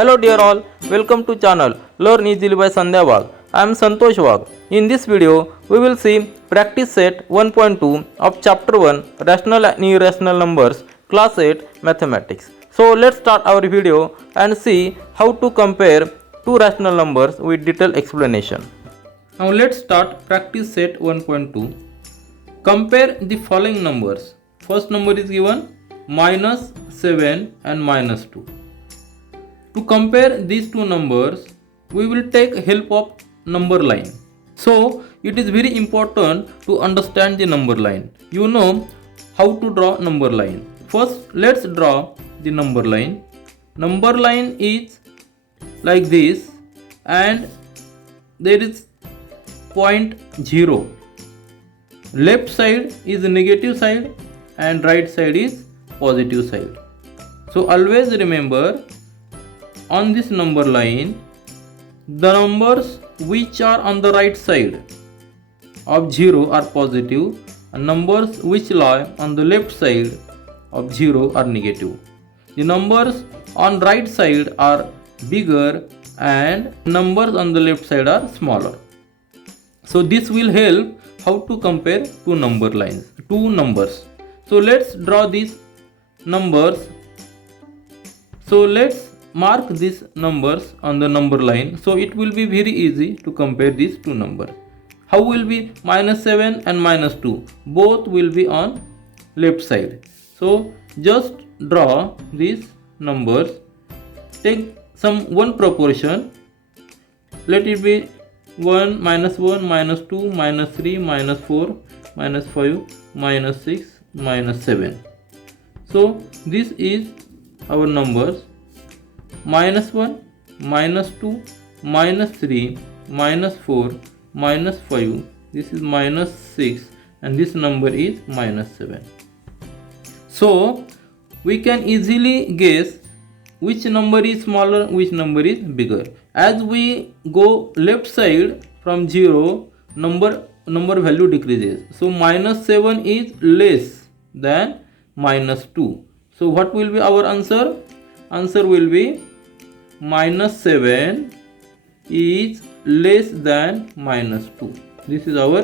Hello dear all, welcome to channel Learn Easily by Sandhya Wagh. I am Santosh Wagh. In this video, we will see practice set 1.2 of chapter 1 Rational and Irrational Numbers, class 8 Mathematics. So let's start our video and see how to compare two rational numbers with detailed explanation. Now let's start practice set 1.2. Compare the following numbers. First number is given -7 and -2. To compare these two numbers, we will take help of number line. So it is very important to understand the number line. You know how to draw number line. First, let's draw the number line. Number line is like this, and there is point 0. Left side is the negative side and right side is positive side. So always remember, on this number line, the numbers which are on the right side of 0 are positive and numbers which lie on the left side of 0 are negative. The numbers on right side are bigger and numbers on the left side are smaller. So this will help how to compare two numbers. So let's draw these numbers. So let's mark these numbers on the number line, so it will be very easy to compare these two numbers. How will be -7 and -2? Both will be on left side. So just draw these numbers. Take some one proportion. Let it be 1, -1, -2, -3, -4, -5, -6, -7. So this is our numbers: -1, -2, -3, -4, -5, this is -6, and this number is -7. So we can easily guess which number is smaller, which number is bigger. As we go left side from 0, number value decreases. So -7 is less than -2. So what will be our answer? Answer will be -7 is less than -2. This is our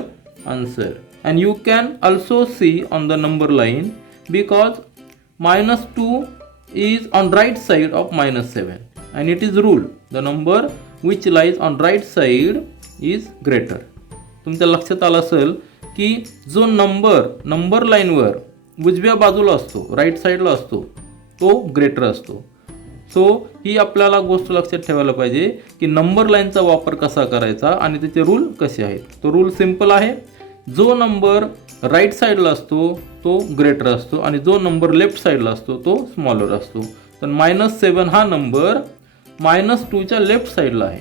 answer. And you can also see on the number line, because -2 is on right side of -7, and it is rule, the number which lies on right side is greater. तुमच्या लक्षात आलं असेल की जो number लाईनवर उजव्या बाजूला असतो, राईट साईडला असतो, तो ग्रेटर असतो. सो ही आपल्याला गोष्ट लक्षात ठेवायला पाहिजे की नंबर लाईनचा वापर कसा करायचा आणि त्याचे रूल कसे आहेत. तो रूल सिंपल आहे. जो नंबर राईट साईडला असतो तो ग्रेटर असतो आणि जो नंबर लेफ्ट साईडला असतो तो स्मॉलर असतो. तर -7 हा नंबर -2च्या लेफ्ट साईडला आहे.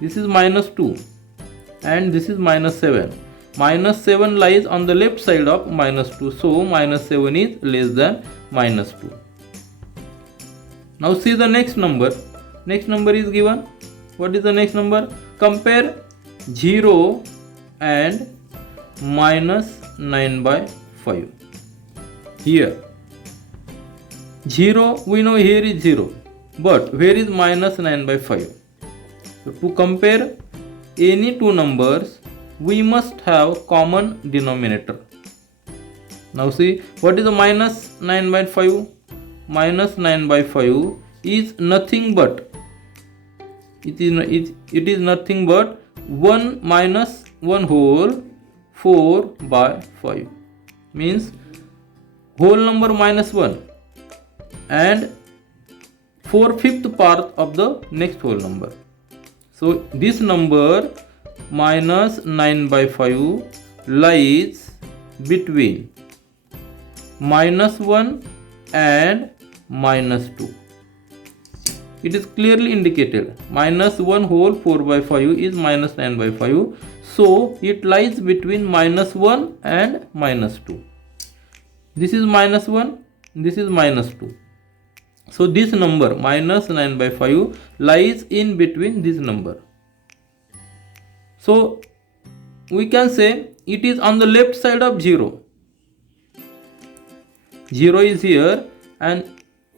This is -2 and this is -7. -7 lies on the left side of -2, so -7 is less than -2. Now see the next number. Next number is given. What is the next number? Compare 0 and -9/5. Here 0, we know here is 0, but where is -9/5? So to compare any two numbers, we must have common denominator. Now see, what is the -9/5? -9/5 is nothing but, it is nothing but 1 minus 1 whole 4/5, means whole number -1 and 4/5 part of the next whole number. So this number -9/5 lies between -1 and -2. It is clearly indicated. -1 whole 4/5 is -9/5. So it lies between -1 and -2. This is -1, this is -2. So this number -9/5 lies in between this number. So we can say it is on the left side of 0. 0 is here and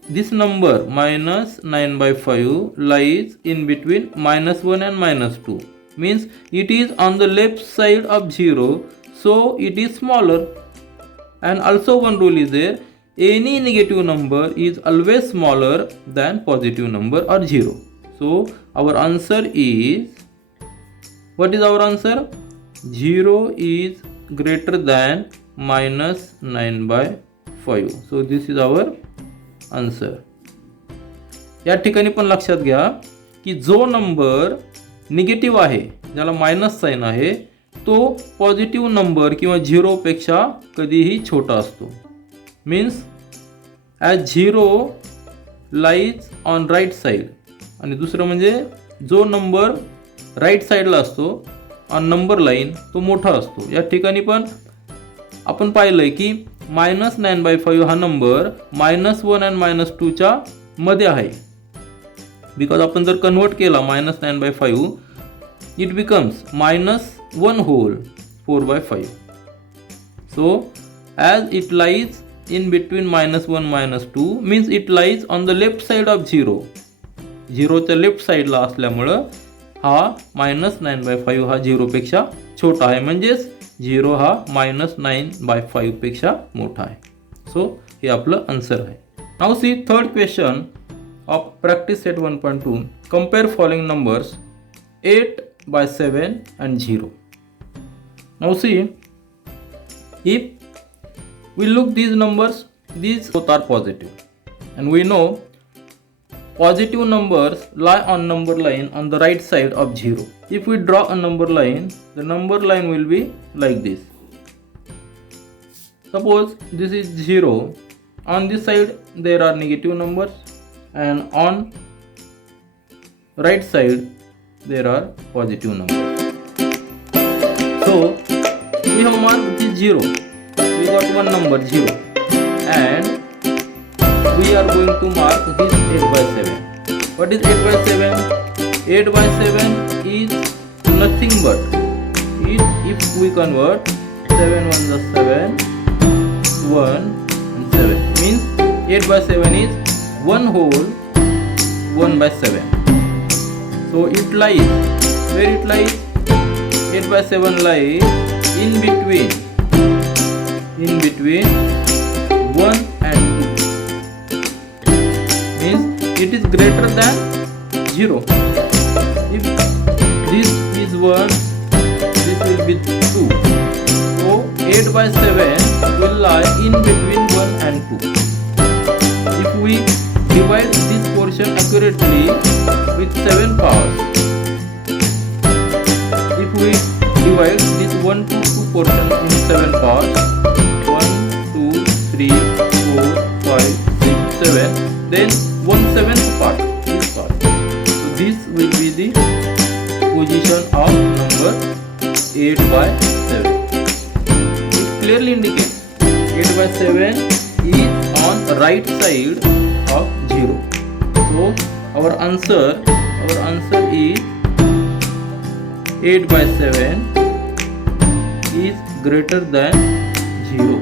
this number minus 9 by 5 lies in between minus 1 and minus 2, means it is on the left side of 0, so it is smaller. And also one rule is there, any negative number is always smaller than positive number or 0. So our answer is, what is our answer? 0 is greater than minus 9 by 5. So this is our answer. या ठिकाणी पण लक्षात घ्या की जो number negative आहे, ज्याला minus sign आहे, तो पॉझिटिव्ह नंबर किंवा 0 पेक्षा कधीही छोटा असतो. Means as 0 lies on right side. आणि दुसरं म्हणजे जो नंबर राईट साईडला असतो ऑन नंबर लाईन, तो मोठा असतो. या ठिकाणी पण आपण पाहिलंय की मायनस 9 by 5 हा नंबर मायनस 1 and मायनस 2च्या मध्ये आहे. बिकॉज आपण जर कन्वर्ट केला minus 9 by 5, it becomes minus 1 whole 4 by 5. So as it lies in between minus 1 minus 2, means it lies on the left side of 0. 0च्या left साईडला असल्यामुळं हा मायनस 9 by 5 हा 0 पेक्षा छोटा आहे. म्हणजेच 0 हा मायनस 9 by 5 पेक्षा मोठा आहे. सो हे आपलं आन्सर आहे. Now see third question of practice set 1.2. Compare following numbers 8 by 7 and 0. Now see, if we look these numbers, these both are positive, and we know positive numbers lie on number line on the right side of 0. If we draw a number line, the number line will be like this. Suppose this is 0. On this side there are negative numbers, and on right side there are positive numbers. So we have marked this 0. We got one number 0, and we are going to mark this 8 by 7. What is 8 by 7? 8 by 7 is nothing but, if we convert 7 1 is 7, 1 and 7, means 8 by 7 is 1 whole 1 by 7. So it lies, where it lies? 8 by 7 lies in between 1 and 2. Means it is greater than 0. If this is 1, this will be 2. So 8 by 7 will lie in between 1 and 2. If we divide this portion accurately with 7 parts, if we divide this 1 to 2 portion in 7 parts, 1 2 3 4 5 6 7, then 1/7 part is part. So this will be the position of number 8 by 7. It clearly indicates 8 by 7 is on the right side of 0. So our answer is 8 by 7 is greater than 0.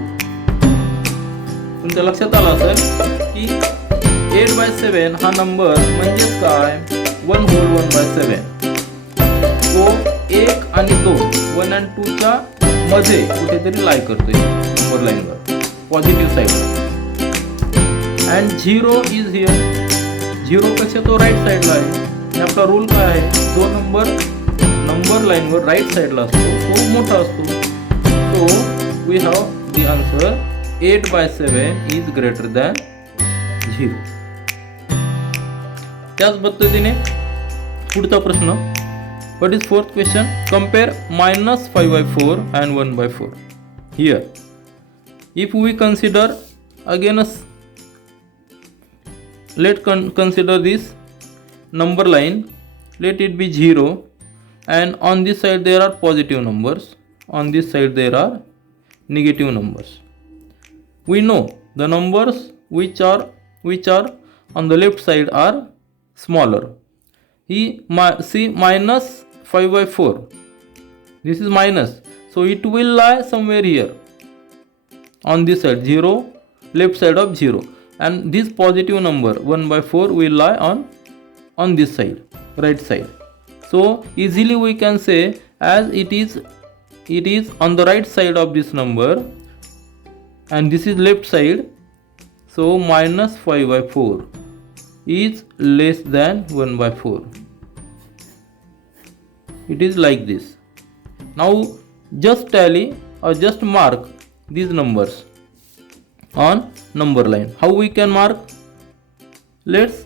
तुमच्या लक्षात आलं असेल की 8 by 7 हा number म्हणजेच काय, 1 whole 1 by 7. तो 1 आणि 2 1 and 2 च्या मध्ये कुठेतरी लाई करतोय नंबर लाईनवर पॉझिटिव्ह साईडला. And 0 is here. 0 पेक्षा तो राईट साईडला आहे. आणि आपला रूल काय आहे, जो नंबर लाईनवर राईट साईडला असतो तो मोठा असतो. So we have the answer 8 by 7 इज ग्रेटर दॅन 0. त्याच पद्धतीने पुढचा प्रश्न, what is fourth question? Compare minus 5 by 4 and 1 by 4. Here, if we consider again consider this number line, let it be 0, and on this side there are positive numbers, on this side there are negative numbers. We know the numbers which are on the left side are smaller. See minus 5 by 4, this is minus, so it will lie somewhere here on this side 0, left side of 0, and this positive number 1 by 4 will lie on this side, right side. So easily we can say, as it is on the right side of this number and this is left side, so minus 5 by 4 is less than 1 by 4. It is like this. Now just tally or just mark these numbers on number line. How we can mark? Let's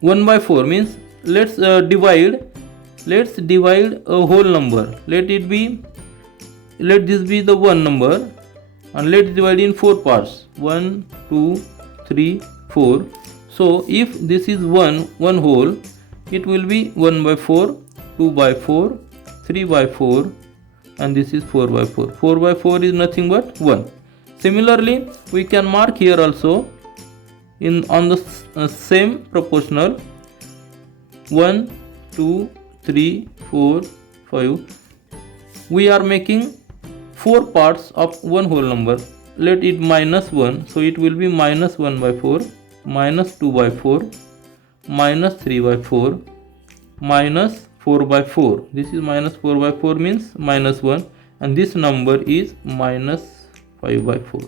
1 by 4 means let's divide a whole number. Let this be the one number, and let's divide in 4 parts. 1, 2, 3, 4. So if this is one whole, it will be 1 by 4, 2 by 4, 3 by 4, and this is 4 by 4. 4 by 4 is nothing but 1. Similarly, we can mark here also on the same proportional 1, 2, 3, 4, 5. We are making 4 parts of one whole number. Let it minus 1, so it will be minus 1 by 4, minus 2 by 4, minus 3 by 4, minus 4 by 4. This is minus 4 by 4 means minus 1, and this number is minus 5 by 4.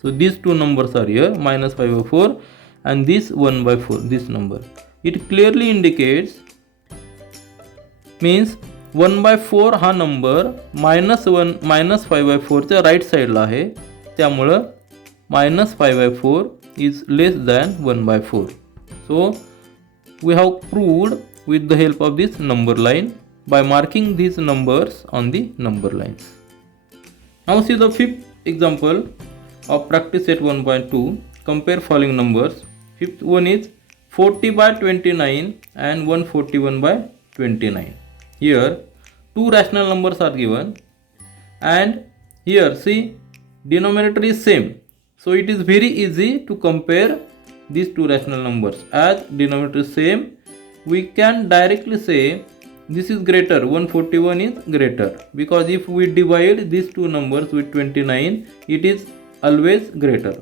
So these two numbers are here, minus 5 by 4 and this 1 by 4, this number. It clearly indicates, means 1 by 4 हा number minus 5 by 4 च्या right साईडला आहे, त्यामुळं minus 5 by 4 is less than 1 by 4. So we have proved with the help of this number line by marking these numbers on the number lines. Now see the fifth example of practice set 1.2. Compare following numbers. Fifth one is 40 by 29 and 141 by 29. Here two rational numbers are given, and here see denominator is same, so it is very easy to compare these two rational numbers. As denominator is same, we can directly say this is greater, 141 is greater, because if we divide these two numbers with 29, it is always greater.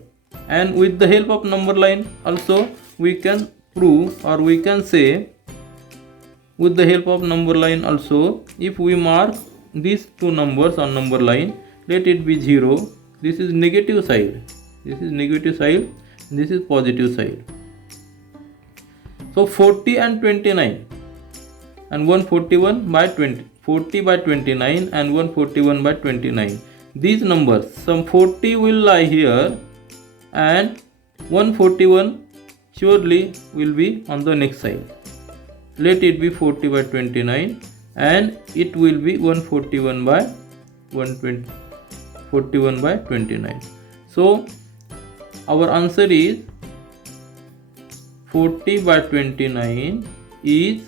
And with the help of number line also we can prove, or we can say with the help of number line also, if we mark these two numbers on number line, let it be 0, this is negative side, this is negative side, this is positive side. So 40 and 29 and 141 by 20, 40 by 29 and 141 by 29. These numbers, some 40 will lie here and 141 surely will be on the next side. Let it be 40 by 29 and it will be 141 by 120, 41 by 29. So our answer is 40 by 29 is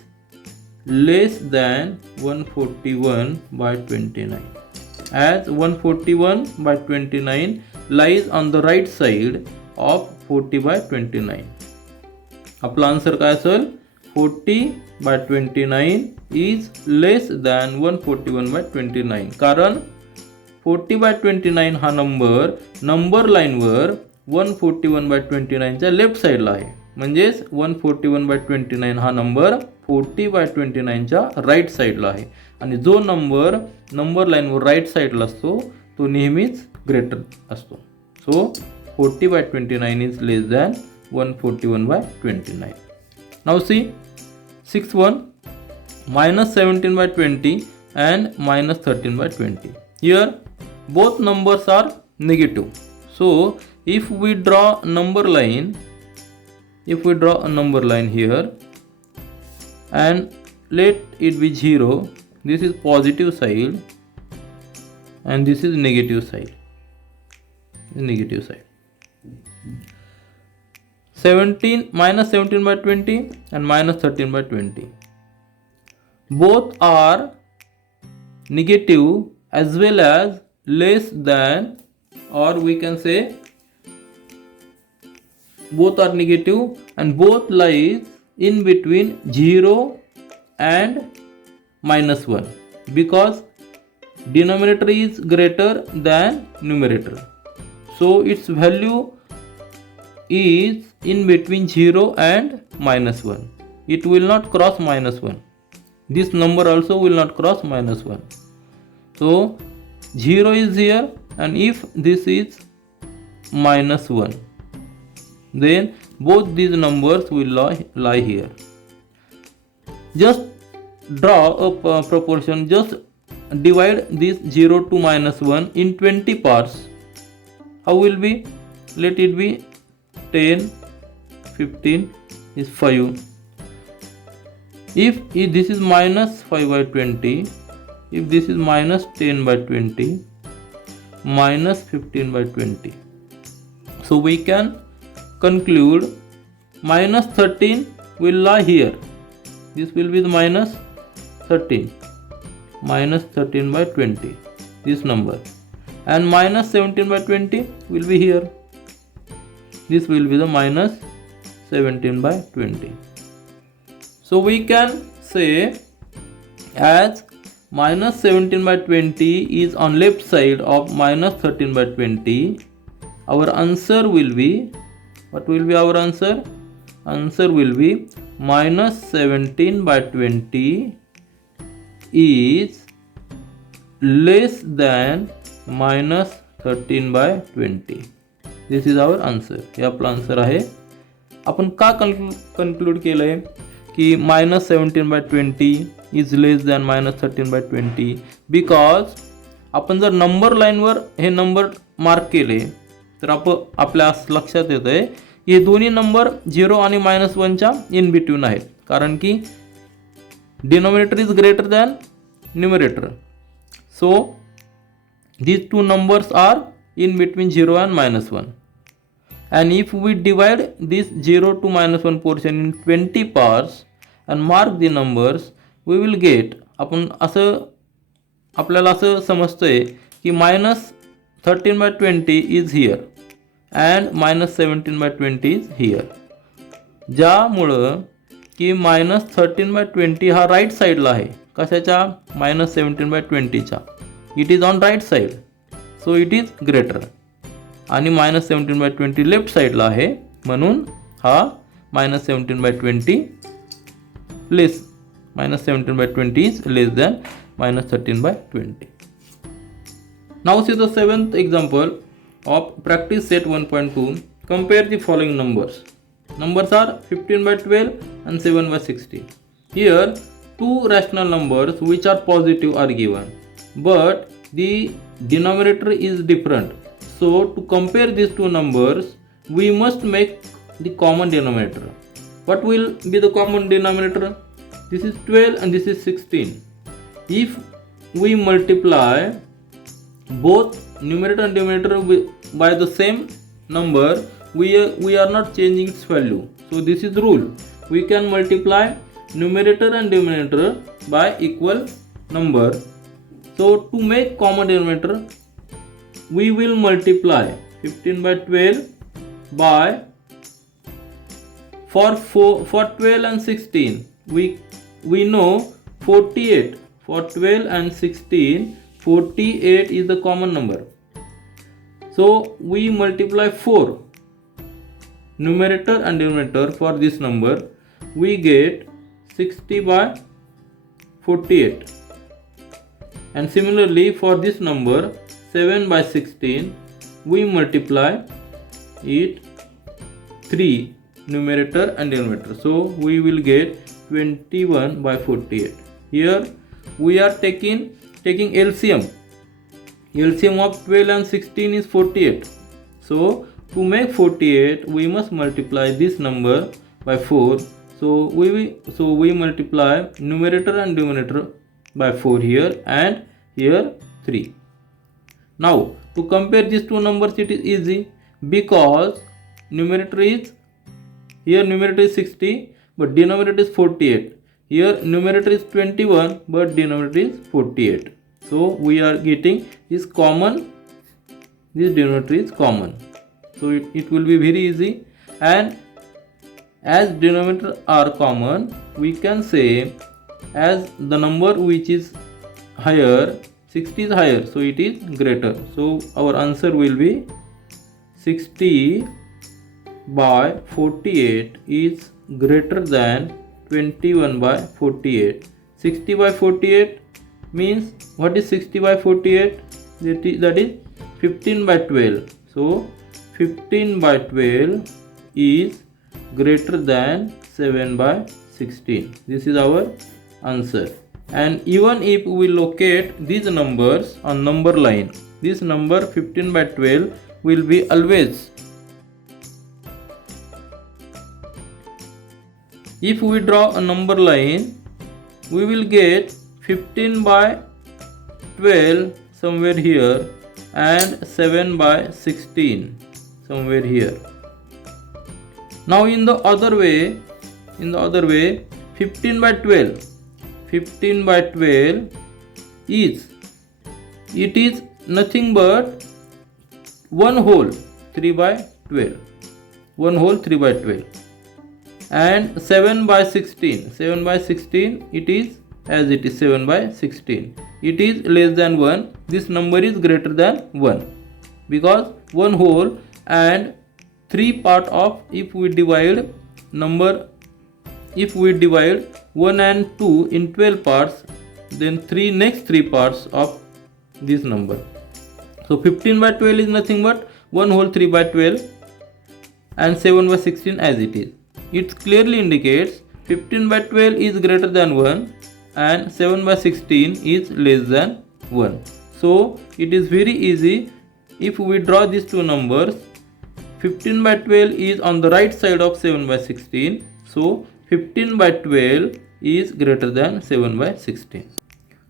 less than 141 by 29, as 141 by 29 lies on the right side of 40 by 29. आपला answer काय असेल? 40 by 29 is less than 141 by 29. कारण 40 by 29 हा number लाईनवर 141 by 29 च्या left साईडला आहे. म्हणजेच 141 by 29 हा नंबर 40 by 29 च्या राईट साईडला आहे. आणि जो नंबर लाईनवर राईट साईडला असतो तो नेहमीच ग्रेटर असतो. सो 40 by 29 is less than 141 by 29. Now see 6th one, minus 17 by 20 and minus 13 by 20. Here both numbers are negative. So if we draw a number line here and let it be 0, this is positive side and this is negative side. 17 minus 17 by 20 and minus 13 by 20. Both are negative as well as less than, or we can say both are negative and both lies in between 0 and minus 1, because denominator is greater than numerator. So its value is in between 0 and -1. It will not cross -1. This number also will not cross -1. So 0 is here, and if this is -1, then both these numbers will lie here. Just draw a proportion, just divide this 0 to -1 in 20 parts. How will be? Let it be 10, 15 is 5. If this is -5 by 20, if this is -10 by 20, -15 by 20. So we can conclude -13 will lie here. This will be the -13 by 20, this number, and -17 by 20 will be here. This will be the -17 by 20. So we can say, as -17 by 20 is on left side of -13 by 20, our answer will be, what will be our answer? Answer will be -17 by 20 is less than -13 by 20. This is our answer. हे आपलं answer आहे. आपण का conclude केलंय की -17 by 20 is less than -13 by 20? Because आपण जर number लाईनवर हे number mark केले तर आपल्या लक्षात येतंय की हे दोन्ही नंबर 0 आणि -1च्या इन बिटवीन आहेत, कारण की denominator is greater than numerator. So these two numbers are in between 0 and -1. And if we divide this 0 to -1 portion in 20 parts and mark the numbers, we will get, आपण आपल्याला असं समजतंय की -13 by 20 is here and -17 by 20 is here. ज्यामुळं की -13 by 20 हा right साईडला आहे. कशाच्या? -17 by 20च्या. It is on right side, so it is greater. आणि -17 by 20 लेफ्ट साईडला आहे, म्हणून हा -17 by 20 less, -17 by 20 is less than -13 by 20. Now see the 7th example of practice set 1.2. Compare the following numbers. Numbers are 15 by 12 and 7 by 16. Here two rational numbers which are positive are given, but the denominator is different. So to compare these two numbers, we must make the common denominator. What will be the common denominator? This is 12 and this is 16. If we multiply both numerator and denominator by the same number, we are not changing its value. So this is rule. We can multiply numerator and denominator by equal number. So to make common denominator, we will multiply 15 by 12 by, for 12 and 16 we know 48. For 12 and 16, 48 is the common number. So we multiply 4 numerator and denominator for this number, we get 60 by 48. And similarly for this number 7 by 16, we multiply it 3 numerator and denominator, so we will get 21 by 48. Here we are taking LCM. LCM of 12 and 16 is 48. So to make 48, we must multiply this number by 4. So we multiply numerator and denominator by 4 here and here 3. Now to compare these two numbers, it is easy, because numerator is, here numerator is 60 but denominator is 48. Here numerator is 21 but denominator is 48. So we are getting this common, this denominator is common. So it will be very easy. And as denominator are common, we can say, as the number which is higher, 60 is higher, so it is greater. So our answer will be 60 by 48 is greater than 21 by 48. 60 by 48 means, what is 60 by 48? That is 15 by 12. So 15 by 12 is greater than 7 by 16. This is our answer. And even if we locate these numbers on number line, this number 15 by 12 will be always. If we draw a number line, we will get 15 by 12 somewhere here and 7 by 16 somewhere here. Now in the other way, 15 by 12 is, it is nothing but 1 whole 3 by 12, 1 whole 3 by 12. And 7 by 16, it is as it is 7 by 16. It is less than 1. This number is greater than 1, because 1 whole and 3 part of, if we divide 1 and 2 in 12 parts, then next 3 parts of this number. So 15 by 12 is nothing but 1 whole 3 by 12 and 7 by 16 as it is. It clearly indicates 15 by 12 is greater than 1 and 7 by 16 is less than 1. So it is very easy. If we draw these two numbers, 15 by 12 is on the right side of 7 by 16. So 15 by 12 is greater than 7 by 16.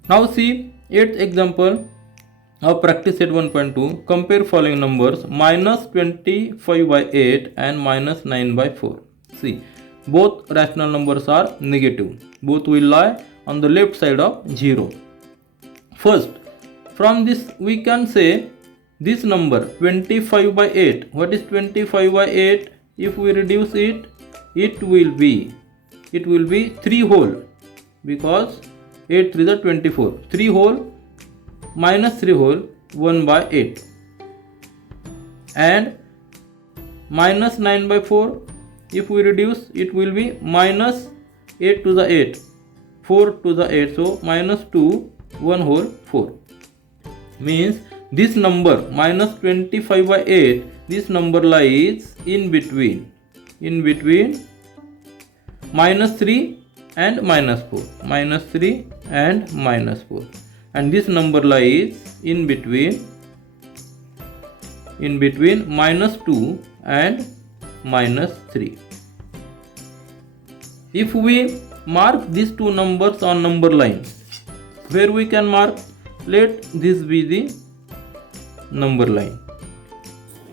Now see 8th example of practice set 1.2. Compare following numbers: minus 25 by 8 and minus 9 by 4. See, both rational numbers are negative. Both will lie on the left side of 0. First, from this we can say this number 25 by 8. What is 25 by 8? If we reduce it, it will be 3 whole, because 8 3 is 24. 3 whole minus 3 whole, 1 by 8. And minus 9 by 4, if we reduce, it will be minus 8 to the 8, 4 to the 8. So minus 2, 1 whole 4. Means this number minus 25 by 8, this number lies in between minus 3 and minus 4, minus 3 and minus 4. And this number lies in between minus 2 and minus 3. If we mark these two numbers on number line, where we can mark, let this be the number line.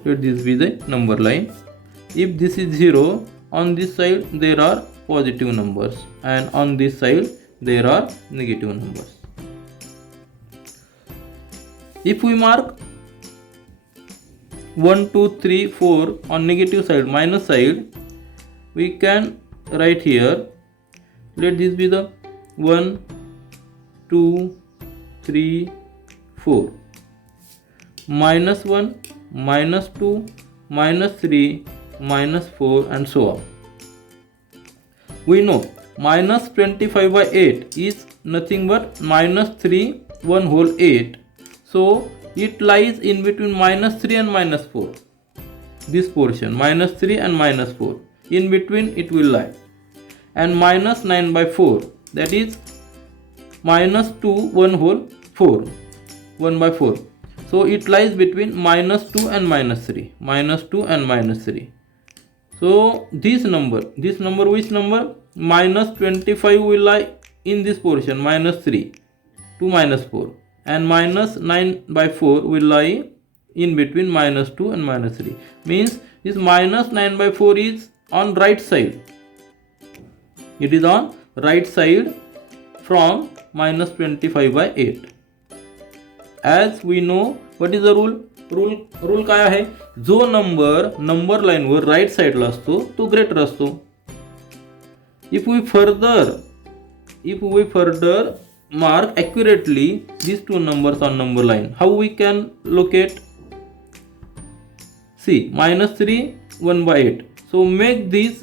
Let this be the number line. If this is 0, on this side there are positive numbers, and on this side there are negative numbers. If we mark 1, 2, 3, 4 on negative side, minus side, we can write here, let this be the 1, 2, 3, 4. Minus 1, minus 2, minus 3, minus 4, and so on. We know minus 25 by 8 is nothing but minus 3, 1 whole 8. So it lies in between minus 3 and minus 4. This portion, minus 3 and minus 4. In between it will lie. And minus 9 by 4, that is minus 2, 1 whole 4. 1 by 4. So it lies between minus 2 and minus 3. Minus 2 and minus 3. So this number which number? Minus 25 will lie in this portion, minus 3 to minus 4. And minus 9 by 4 will lie in between minus 2 and minus 3. Means this minus 9 by 4 is on right side. It is on right side from minus 25 by 8. As we know, what is the rule? Rule काय आहे? जो number line वर right साइडला असतो तो greater असतो. If we further mark accurately these two numbers on number line, how we can locate? see -3 1 by 8. So make this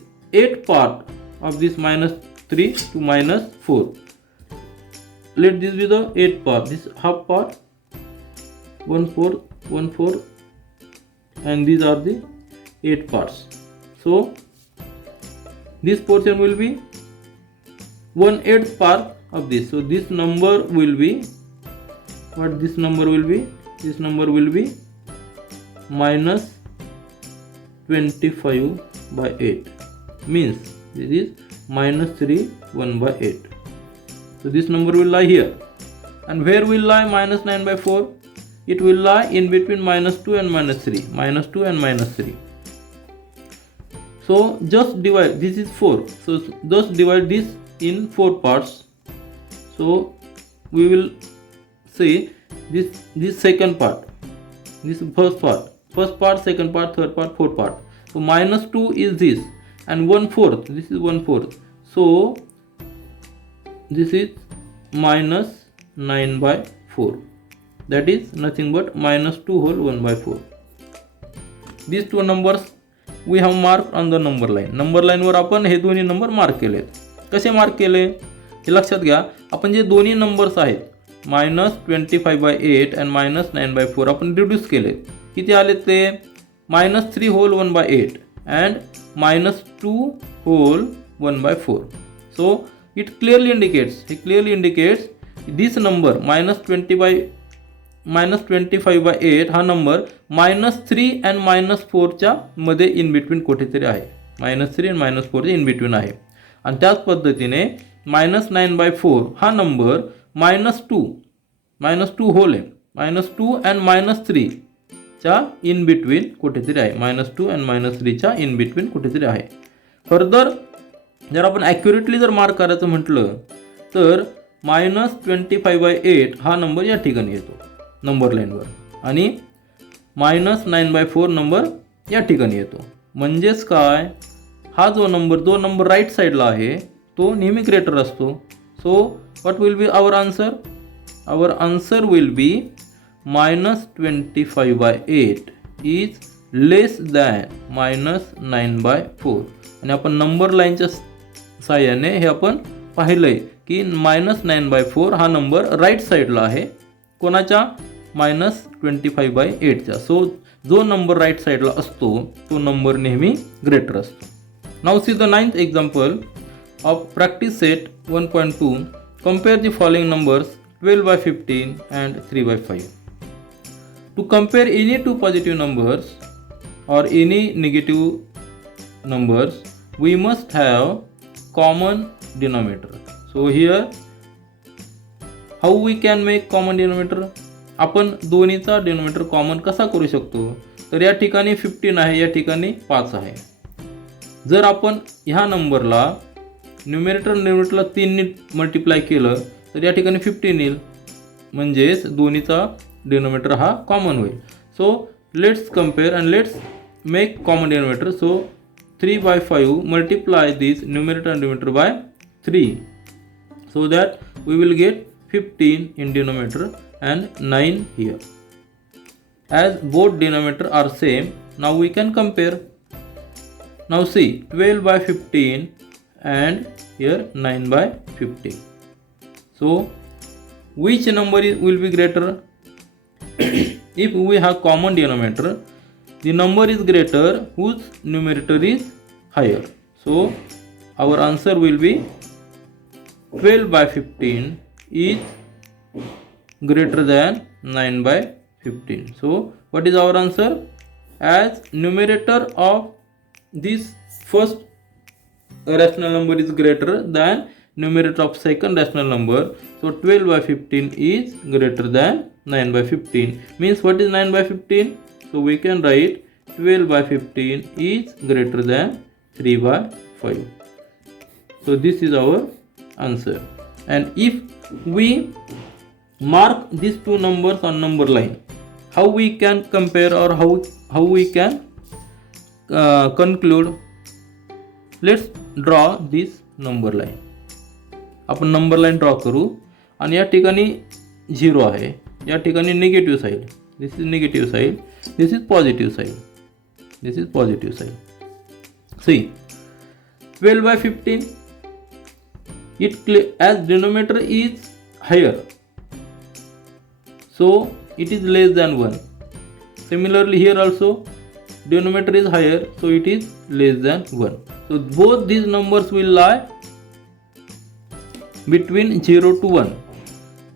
8 part of this -3 to -4. Let this be the 8 part, this half part, 1/4 1/4, and these are the 8 parts. So this portion will be 1/8 part of this. So this number will be what? This number will be -25 by 8, means this is -3 1 by 8. So this number will lie here. And where will lie -9 by 4? It will lie in between -2 and -3, -2 and -3. So just divide, this is 4, so just divide this in 4 parts. So we will see this second part, this first part, second part, third part, fourth part. So -2 is this, and 1/4, this is 1/4. So this is -9 by 4. That is nothing but -2 whole 1 by 4. These two numbers we have marked on the number line. Number लाईनवर आपण हे दोन्ही number mark केलेत. कसे mark केले हे लक्षात घ्या. आपण जे दोन्ही नंबर्स आहेत -25 by 8 and -9 by 4 आपण रिड्यूस केले. किती आले ते? -3 whole 1 by 8 and -2 whole 1 by 4. So it clearly indicates this number -25 by 8 हा नंबर -3 and -4 च्या मध्ये इन बिटवीन कुठेतरी आहे. -3 and -4 च्या इन बिटवीन आहे. आणि त्याच पद्धतीने -9 by 4 हा नंबर -2 होल आहे. -2 and -3 च्या इन बिटवीन कुठेतरी आहे. -2 and -3 च्या इन बिटवीन कुठेतरी आहे. फर्दर जर आपण ॲक्युरेटली जर मार्क करायचं म्हटलं तर -25 by 8 हा नंबर या ठिकाणी येतो नंबर लाईनवर, आणि -9 by 4 नंबर या ठिकाणी येतो. म्हणजेच काय, हा जो नंबर राईट साईडला आहे तो नेहमी ग्रेटर असतो. So what will be our answer? Our answer will be -25 by 8 is less than -9 by 4. आणि आपण नंबर लाईनच्या साहाय्याने हे आपण पाहिलंय की -9 by 4 हा नंबर राईट साईडला आहे. कोणाच्या? -25 by 8 च्या. सो जो नंबर राईट साईडला असतो तो नंबर नेहमी ग्रेटर असतो. Now see the 9th example of practice set 1.2. Compare the following numbers 12 by 15 and 3 by 5. To compare any two positive numbers or any negative numbers, we must have common denominator. So here how we can make common denominator? आपण दोन्हीचा denominator common कसा करू शकतो? तर या ठिकाणी 15 आहे, या ठिकाणी 5 आहे. जर आपण ह्या नंबरला न्यूमरेटरला 3 ने मल्टिप्लाय केलं तर या ठिकाणी 15 येईल. म्हणजेच दोन्हीचा डिनोमिनेटर हा कॉमन होईल. So let's compare and let's make common denominator. So 3 by 5 multiply this numerator and denominator by 3, so that we will get 15 in denominator and 9 here. As both denominator are same, now we can compare. Now see 12 by 15 and here 9 by 15. So which number will be greater? If we have common denominator, the number is greater whose numerator is higher. So our answer will be 12 by 15 is greater than 9 by 15. So what is our answer? As numerator of this first rational number is greater than numerator of second rational number, so 12 by 15 is greater than 9 by 15. Means what is 9 by 15? So we can write 12 by 15 is greater than 3 by 5. So this is our answer. And if we mark these two numbers on number line, how we can compare or how we can conclude? Let's draw this number line. आपण number line draw करू आणि या ठिकाणी 0 आहे, या ठिकाणी negative side, this is negative side, this is positive side. This is positive side. See, 12 by 15, as denominator is higher, so it is less than 1. Similarly here also denominator is higher, so it is less than 1. So both these numbers will lie between 0 to 1.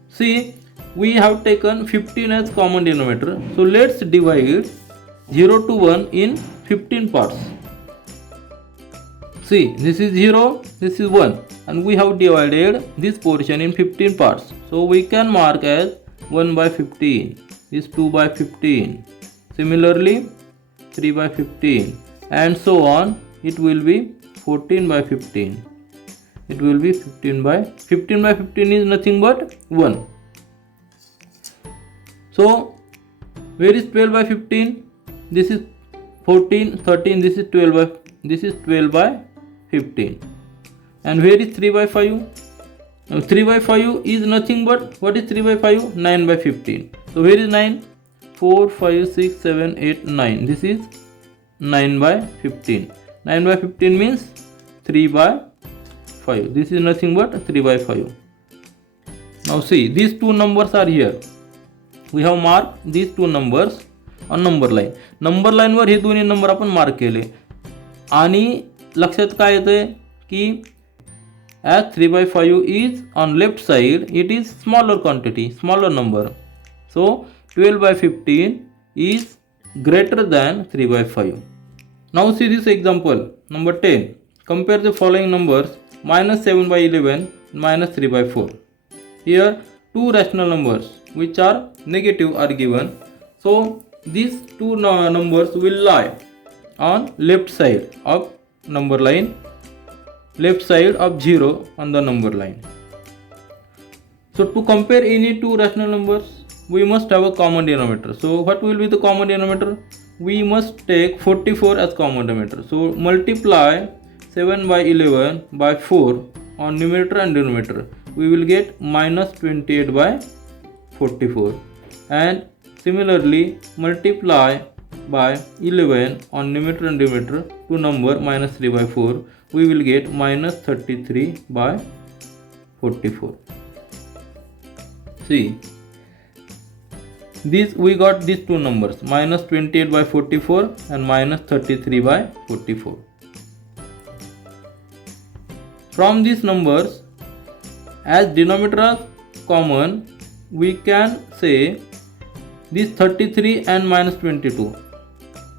See, we have taken 15 as common denominator, so let's divide 0 to 1 in 15 parts. See, this is 0, this is 1, and we have divided this portion in 15 parts. So we can mark as 1 by 15, this 2 by 15, similarly 3 by 15, and so on. It will be 14 by 15. It will be 15 by 15 is nothing but 1. So where is 12 by 15? This is 14, 13, this is 12 by 15. And where is 3 by 5? Now 3 by 5 is nothing but, what is 3 by 5? 9 by 15. So where is 9? 4, 5, 6, 7, 8, 9. This is 9 by 15. 9 by 15 means 3 by 5. This is nothing but 3 by 5. Now see, these two numbers are here. We have marked these two numbers on number line. Number line वर हे दोन्ही number आपण mark केले आणि लक्षात काय येते की as 3 by 5 is on left side, it is smaller quantity, smaller number. So 12 by 15 is greater than 3 by 5. Now see this example number 10. Compare the following numbers: minus 7 by 11, minus 3 by 4. Here two rational numbers which are negative are given. So these two numbers will lie on left side of number line, left side of 0 on the number line. So to compare any two rational numbers, we must have a common denominator. So what will be the common denominator? We must take 44 as common denominator. So multiply 7 by 11 by 4 on numerator and denominator. We will get minus 28 by 44. And similarly multiply by 11 on numerator and denominator to number minus 3 by 4. We will get minus 33 by 44. See, this we got these two numbers, minus 28 by 44 and minus 33 by 44. From these numbers, as denominator are common, we can say this 33 and minus 22.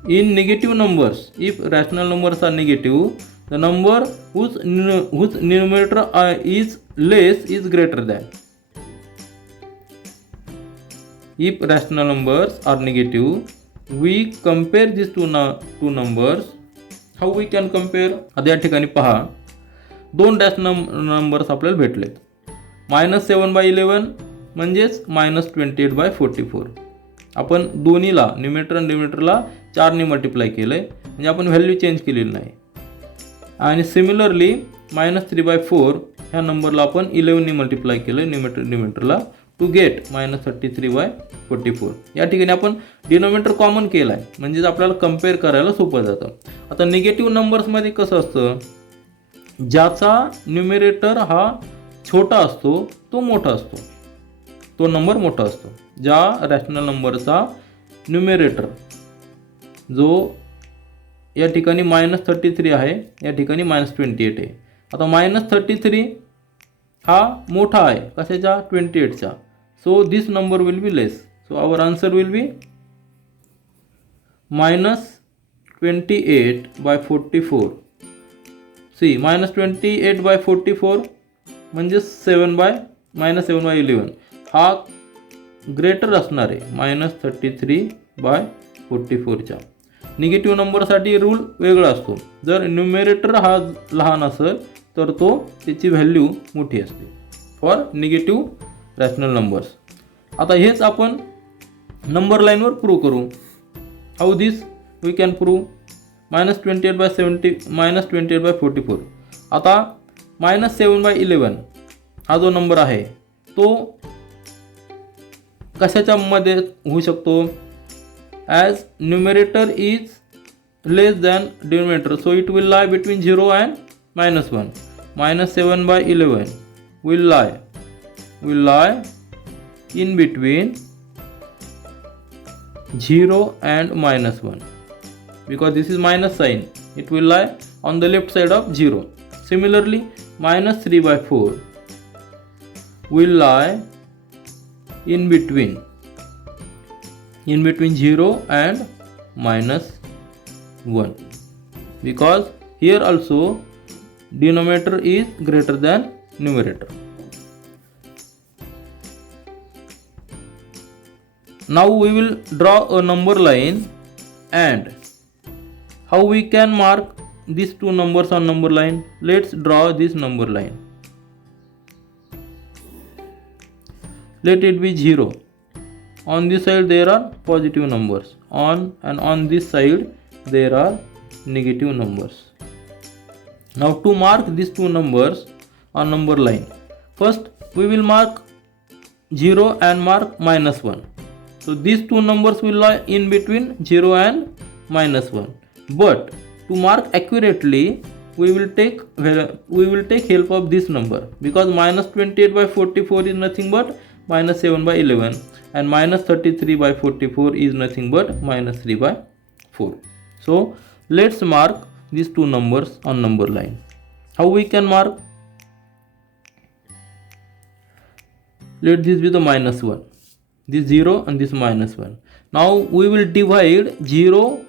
In negative numbers, if rational numbers are negative, the number whose numerator is less is greater than. If rational numbers are negative, we compare these two numbers. How we can compare? आता या ठिकाणी पहा, दोन rational numbers आपल्याला भेटलेत. minus 7 by 11 म्हणजेच minus 28 by 44. आपण दोन्हीला numerator आणि डिनॉमिनेटरला 4 ने मल्टिप्लाय केलंय, म्हणजे आपण व्हॅल्यू चेंज केलेली नाही. आणि सिमिलरली minus 3 by 4 ह्या नंबरला आपण 11 ने मल्टिप्लाय केलंय न्यूमरेटर डिनॉमिनेटरला टू गेट minus 33 by 44. या ठिकाणी आपण डिनॉमिनेटर कॉमन केला आहे, म्हणजे आपल्याला कंपेअर करायला सोपं जातं. आता निगेटिव्ह नंबर्समध्ये कसं असतं, ज्याचा न्यूमरेटर हा छोटा असतो तो मोठा असतो, तो नंबर मोठा असतो. ज्या रॅशनल नंबरचा न्यूमरेटर जो या ठिकाणी minus 33 आहे, या ठिकाणी minus 28 आहे. आता minus 33 हा मोठा आहे कशाच्या, 28चा. So this number will be less. So our answer will be minus 28 by 44. See minus 28 by 44 म्हणजे 7 by minus 7 by 11 हा ग्रेटर असणार आहे minus 33 by 44च्या. निगेटिव्ह नंबरसाठी रूल वेगळा असतो. जर न्यूमरेटर हा लहान असेल तर तो त्याची व्हॅल्यू मोठी असते फॉर निगेटिव्ह रॅशनल नंबर्स. आता हेच आपण नंबर लाईनवर प्रूव्ह करू. How this we can prove. minus 28 by 70 minus 28 by 44. आता minus 7 by 11 हा जो नंबर आहे तो कशाच्या मध्ये होऊ शकतो, as numerator is less than denominator, so it will lie between 0 and minus 1. Minus 7 by 11 will lie in between 0 and minus 1, because this is minus sign, it will lie on the left side of 0. Similarly, minus 3 by 4 will lie in between 0 and minus 1, because here also denominator is greater than numerator. Now we will draw a number line, and how we can mark these two numbers on number line? Let's draw this number line. Let it be 0. On this side there are positive numbers, on this side there are negative numbers. Now to mark these two numbers on number line, first we will mark 0 and mark minus 1. So these two numbers will lie in between 0 and minus 1. But to mark accurately, we will take help of this number, because minus 28 by 44 is nothing but minus 7 by 11, and minus 33 by 44 is nothing but minus 3 by 4. So let's mark these two numbers on number line. How we can mark? Let this be the minus 1, this 0 and this minus 1. Now we will divide 0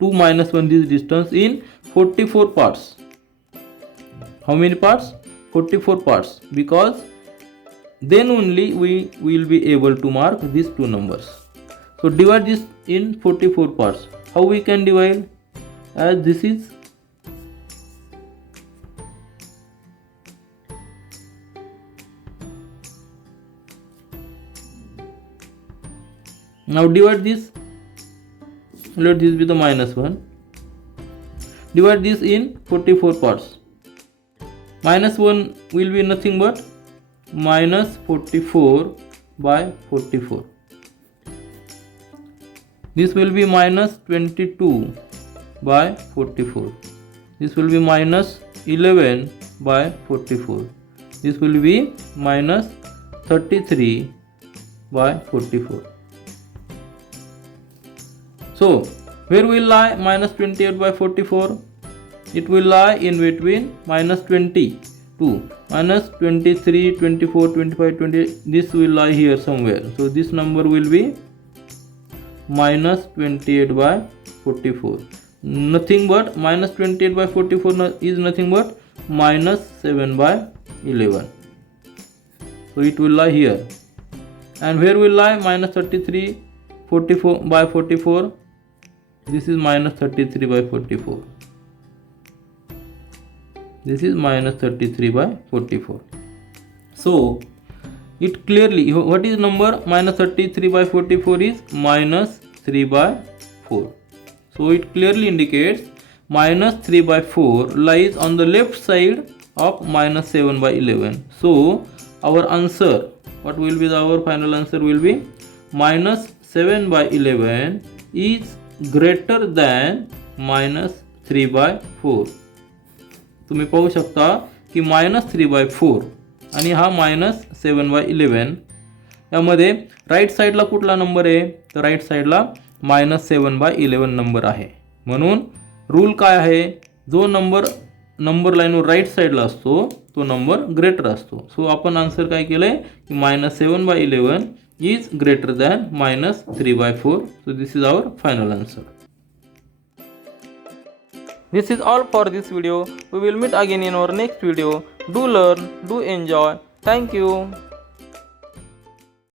to minus 1, this distance, in 44 parts. How many parts? 44 parts, because then only we will be able to mark these two numbers. So divide this in 44 parts. How we can divide? As this is now divide this. Let this be the minus 1. Divide this in 44 parts. Minus 1 will be nothing but minus 44 by 44. This will be minus 22 by 44. This will be minus 11 by 44. This will be minus 33 by 44. So where will lie minus 28 by 44? It will lie in between minus 20 to minus 23, 24, 25, 20. This will lie here somewhere. So this number will be minus 28 by 44. Nothing but minus 28 by 44 is nothing but minus 7 by 11. So it will lie here. And where will lie minus 33 44 by 44? This is minus 33 by 44. This is minus 33 by 44. So it clearly, what is number? Minus 33 by 44 is minus 3 by 4. So it clearly indicates minus 3 by 4 lies on the left side of minus 7 by 11. So our answer, what will be our final answer will be minus 7 by 11 is greater than minus 3 by 4. तुम्ही पाहू शकता की minus 3 bye 4 आणि हा minus 7 bye 11 यामध्ये right साईडला कुठला number आहे? तर राईट साईडला मायनस 7 बाय 11 नंबर आहे. म्हणून रूल काय आहे? जो नंबर लाईनवर राईट साईडला असतो तो नंबर ग्रेटर असतो. सो आपण आन्सर काय केलंय की minus 7 bye 11 is greater than minus 3 by 4. So this is our final answer. This is all for this video. We will meet again in our next video. Do learn, do enjoy. Thank you.